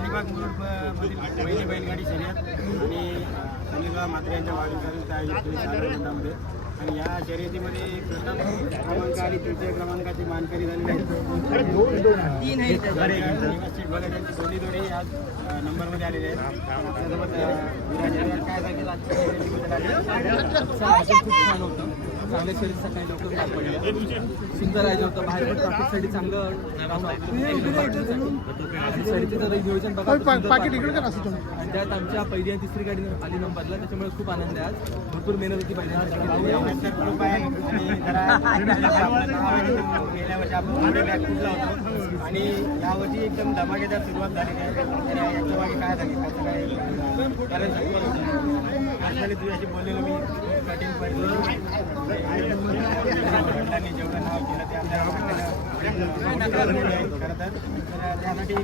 अलिबाग मुरुड अ, पहिली बैलगाडी शर्यत आणि अनिलबा म्हात्रे यांच्या वाढदिवसानिमित्त आयोजित केली सातारा आणि या शर्यतीमध्ये प्रथम क्रमांक आणि तृतीय क्रमांकाची मानकरी झालेली आहे बघा त्यांची दोन्ही जोडी आज नंबरमध्ये आलेले आहेत. आपल्यासोबत. काय सांगेल? खूप छान होतं शरीर सकाळी लवकर पार पडलं सुंदर आहे. होतं बाहेर पण ट्रॅफिकसाठी चांगलं नियोजन बघा. आणि त्यात आमच्या पहिली आणि तिसरी गाडी आली नंबरला त्याच्यामुळे खूप आनंद आहे आज. भरपूर मेहनत होती पहिल्यांदा नंतर ग्रुप आहे. आणि जरा गेल्या वर्षी आपण होतो. आणि यावर्षी एकदम धमाकेदार सुरुवात झालेली आहे याच्या मागे काय सांगेल कसं काय कारण आजकाल तुझ्याशी बोललेलो मी. कठीण परिस्थिती. जेवढं नाव केलं ते तर त्यासाठी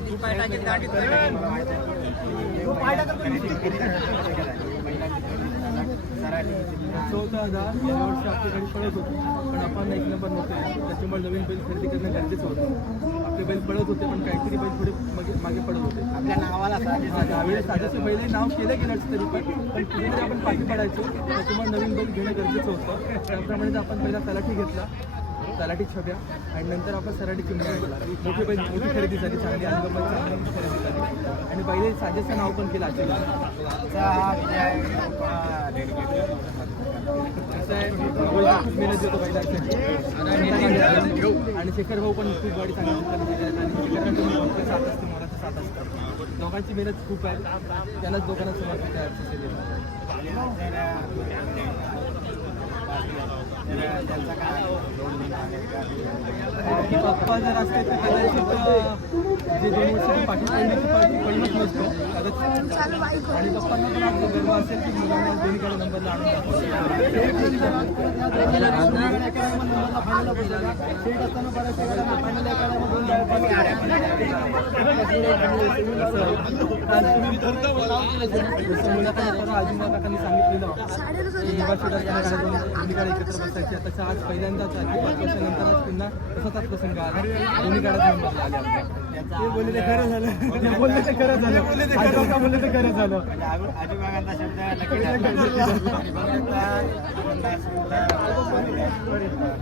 खूप प्रयत्न केले आम्ही करत होतो, पळत पण आपण एक नंबर नव्हते. त्याच्यामुळे नवीन बैल खरेदी करणं गरजेचं होतं. आपले बैल पळत होते पण काहीतरी बैल थोडे मागे मागे पडत होते. आपल्या नावाला त्यावेळेस साधाचे पहिले नाव केलं गेलं तरी पण पण कुठेतरी आपण पाठी पडायचो त्याच्यामुळे नवीन बैल घेणं गरजेचं होतं. त्याप्रमाणे आपण पहिला तलाठी घेतला तलाठी छोट्या आणि नंतर आपण सराठी चिमण्या आणला मोठी बैल मोठी खरेदी झाली चांगली अनुभव चांगली खरेदी झाली. आणि पहिले साजेचं नाव पण केलं असेल. कसं आहे खूप मेहनत देतो बैलांसाठी आणि शेखर भाऊ पण खूप गाडी चांगली आणि असते दोघांची मेहनत खूप आहे. त्यांनाच दोघांना समर्पित की पप्पा जर असते तर कदाचित जे दोन वर्ष पाठी पडण्याची नसतो. कदाचित आणि पप्पांना पण आपलं गर्व असेल की मुलांना दोन्हीकडे नंबरला आणून अजिंक्य काकांनी सांगितलेलं की युवा छोटा दोन्हीकडे एकत्र बसायचे आता आज पहिल्यांदाच आली की वर्षानंतर आज पुन्हा तसाच प्रसंग आला दोन्ही गाड्या नंबरला आल्या आमच्या. ते बोलले ते खरं झालं ते बोलले ते खरं झालं बोलले ते खरं बोलले ते खरं झालं म्हणजे आजू- आजूबागांचा शब्द नक्की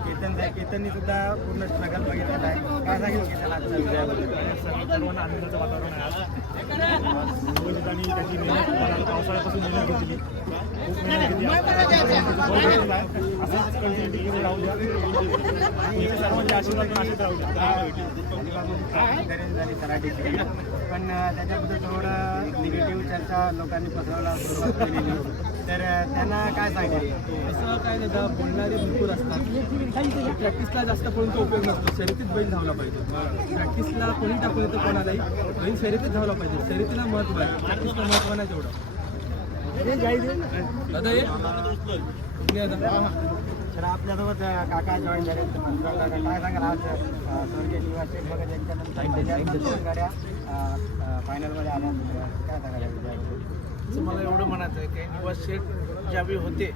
केतन केतननी सुद्धा पूर्ण स्ट्रगल बघितलेला आहे काय आजच्या विजयाबद्दल सर्वांना आनंदाचं वातावरण आहे आज मुंबईत आणि त्याची मेहनत मला पावसाळ्यापासून मेहनत घेतली खूप मेहनत घेतली आज असंच कंटिन्युटी केली राहू द्या आणि सर्वांचे आशीर्वाद पण असेच राहू द्या झाली सराठीची पण त्याच्याबद्दल थोडं निगेटिव्ह चर्चा लोकांनी पसरवला सुरुवात केलेली. तर त्यांना काय सांगेल? असं काय दादा बोलणारे भरपूर असतात. प्रॅक्टिसला जास्त पळून तो उपयोग नसतो. शर्यतीत बैल धावला पाहिजे. प्रॅक्टिसला कोणी टाकून येतं कोणालाही बैल शर्यतीत धावला पाहिजे. शर्यतीला महत्त्व आहे. प्रॅक्टिसला महत्त्व नाही तेवढं. दादा ये. तर आपल्यासोबत काका जॉईन झाले काय सांगाल? आज स्वर्गीय भगत यांच्यानंतर गाड्या फायनलमध्ये आल्या. काय मला एवढं म्हणायचं आहे की निवास शेठ ज्यावेळी होते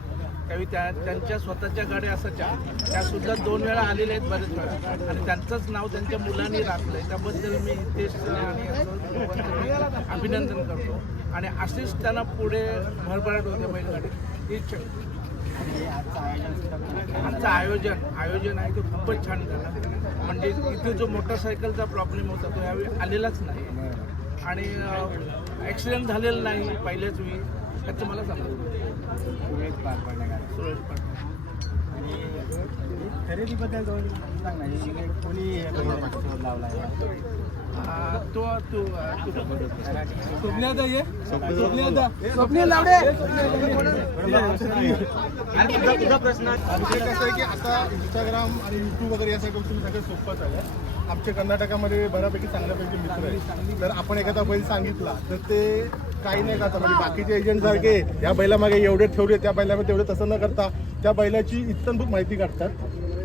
त्यावेळी त्या त्यांच्या स्वतःच्या गाड्या असायच्या. त्या सुद्धा दोन वेळा आलेल्या आहेत बरेच वेळा. आणि त्यांचंच नाव त्यांच्या मुलांनी राखलंय. त्याबद्दल मी हितेश आणि अभिनंदन करतो. आणि असेच त्यांना पुढे भरभराट होते बैलगाडी ही इच्छा आणि आजचं आयोजन सुद्धा आमचं आयोजन आयोजन आहे ते खूपच छान झालं. म्हणजे इथे जो मोटरसायकलचा प्रॉब्लेम होता तो यावेळी आलेलाच नाही. आणि ॲक्सिडेंट झालेला नाही पहिल्याच वेळी. त्याचं मला सांगा. सुरेश पार पडल्या गाड्या आणि खरेदीबद्दल दोन सांग ना हे कोणी लावला आहे? हा, तो तू तू. स्वप्न्या दा ये. स्वप्न्या दा स्वप्न्या लावडे आमचे कसं आहे की आता इंस्टाग्राम आणि युट्यूब वगैरे या सगळ्या गोष्टी सगळं सोपं झालं आमच्या कर्नाटकामध्ये बऱ्यापैकी चांगल्यापैकी मित्र आहेत. तर आपण एखादा बैल सांगितला तर ते काही नाही करता. म्हणजे बाकीचे एजंट सारखे या बैलामागे एवढे ठेवले त्या बैलामध्ये तेवढे तसं न करता त्या बैलाची इतकंभूत माहिती काढतात.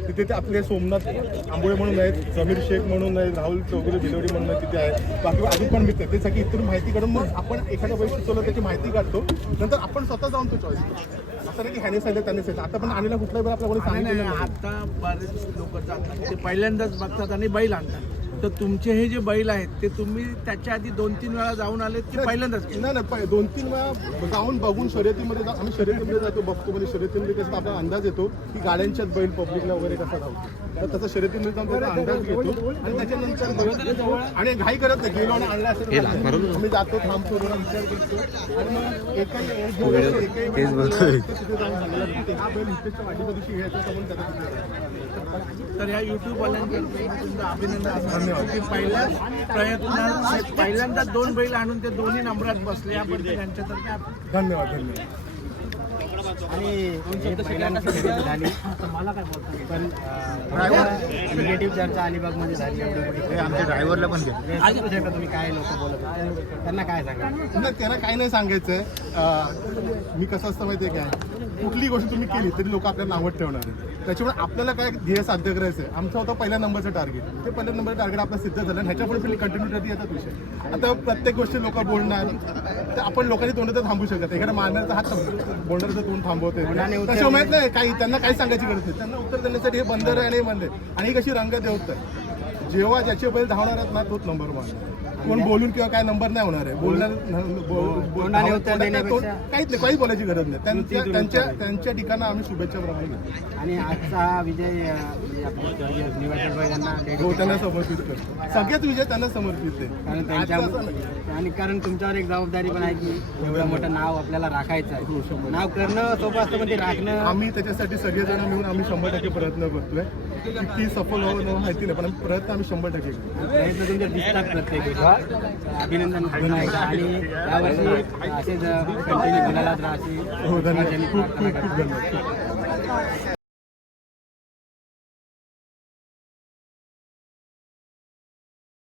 तिथे ते आपले सोमनाथ आंबोळे म्हणून आहेत समीर शेख म्हणून आहेत राहुल चौगुले भिलवडी म्हणून आहेत तिथे आहेत. बाकी अजून पण मित्र. ते सगळी इतर माहिती काढून मग आपण एखादा बैल सुचवलं त्याची माहिती काढतो. नंतर आपण स्वतः जाऊन तो चॉईस करतो असं नाही की ह्याने सांगितलं त्याने सांगितलं. आता पण आणलेला कुठलाही बैल आपल्याला कोणी सांगितलं आता बरेच लोक जातात. ते पहिल्यांदाच बघतात आणि बैल आणतात. तर तुमचे हे जे बैल आहेत ते तुम्ही त्याच्या आधी दोन तीन वेळा जाऊन आलेत की पहिल्यांदाच? गेले? नाही नाही पहि- दोन तीन वेळा जाऊन बघून शर्यतीमध्ये जा- आम्ही शर्यतीमध्ये जातो बघतो म्हणजे शर्यतीमध्ये कसं आपला अंदाज येतो की गाड्यांच्यात बैल पब्लिकला वगैरे कसा धावतो तर तसं शर्यतीमध्ये जाऊन त्याचा अंदाज घेतो आणि त्याच्यानंतर आणि घाई करत नाही गेलो आणि आणला असेल तर आम्ही जातो थांबतो विचार करतो. आणि मग एकही एकही तिथे जाऊन सांगितलं की हा बैल इथेच्या वाढीच्या दिवशी घ्यायचा तिथे जायचं. तर या युट्यूब वाल्यांकडे तुमचं अभिनंदन. धन्यवाद की प्रयत्नात पहिल्यांदा दोन बैल आणून ते दोन्ही नंबरात बसले. आपण त्यांच्यातर्फे आपण धन्यवाद धन्यवाद. आणि झाली पण निगेटिव्ह चर्चा अलिबागमध्ये झाली एवढी आमच्या ड्रायव्हरला पण तुम्ही काय लोक बोलत. त्यांना काय सांगा नाही त्याला काही नाही सांगायचंय मी कसं असतं माहितीये काय कुठली गोष्ट तुम्ही केली तरी लोक आपल्याला नावत ठेवणार आहे त्याच्यामुळे आपल्याला काय ध्येय साध्य करायचं आहे आमचं होतं पहिल्या नंबरचं टार्गेट ते पहिल्या नंबरचं टार्गेट आपलं सिद्ध झालं ह्याच्या पुढे कंटिन्युटी येतात विषय. आता प्रत्येक गोष्टी लोक बोलणार. तर आपण लोकांनी तोंड तर थांबू शकत एखादा मारण्याचा हात बोलणारचं तोंड थांबवते. त्याशिवाय माहीत नाही काही त्यांना काही सांगायची गरज नाही. त्यांना उत्तर देण्यासाठी हे बंदर आहे. आणि हे बंद आणि कशी रंग देवत जेव्हा ज्याचे बैल धावणार आहेत ना तोच नंबर वन कोण बोलून किंवा काय नंबर नाही होणार आहे. बोलणार देण्यापेक्षा- काहीच नाही काही बोलायची गरज नाही. त्यांच्या त्यांच्या त्यांच्या ठिकाणा आम्ही शुभेच्छा प्रमाणे घेतो. आणि आजचा हा विजय म्हणजे हो त्यांना. समर्पित करतो. सगळ्यात विजय त्यांना समर्पित आहे. आणि कारण तुमच्यावर एक जबाबदारी पण आहे की एवढं मोठं नाव आपल्याला राखायचं आहे. नाव करणं सोपं असतं ते राखणं आम्ही त्याच्यासाठी सगळेजण मिळून आम्ही शंभर टक्के प्रयत्न करतोय. किती सफल व्हावं माहिती नाही पण प्रयत्न आम्ही शंभर टक्के करतो प्रयत्न तुमचे दिसतात प्रत्येक. अभिनंदन करणं आहे. आणि यावर्षी असेच कंटिन्यू गुलाला राहा अशी खूप खूप धन्यवाद.